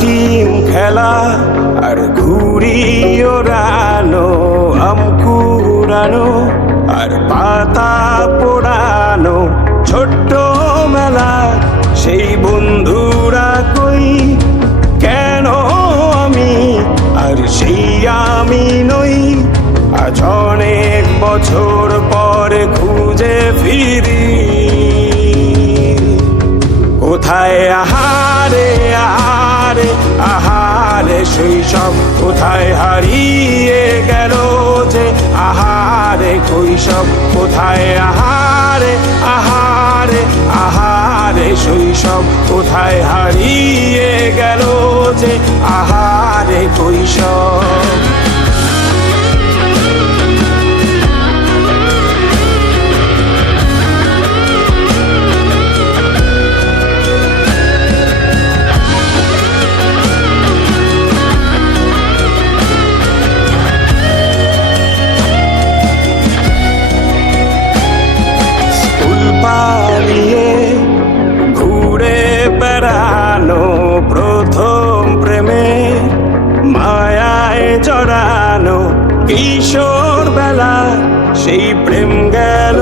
Team খেলা আর ঘুড়ি ওড়ানো, আম কুড়ানো আর পাতা পোড়ানো, ছোট্ট মেলা সেই বন্ধুরা কই, কেন আমি আর সেই আমি নই। আজ অনেক বছর পরে খুঁজে ফিরি, কোথায় আহারে আহারে আহারে শৈশব, কোথায় হারিয়ে গেল যে আহারে কৈশব, কোথায় আহারে আহারে আহারে শৈশব, কোথায় হারিয়ে গেল যে আহারে কৈশব। পালিয়ে ঘুরে বেড়ানো, প্রথম প্রেমে মায়ায় জড়ানো, কিশোর বেলা সেই প্রেম গেল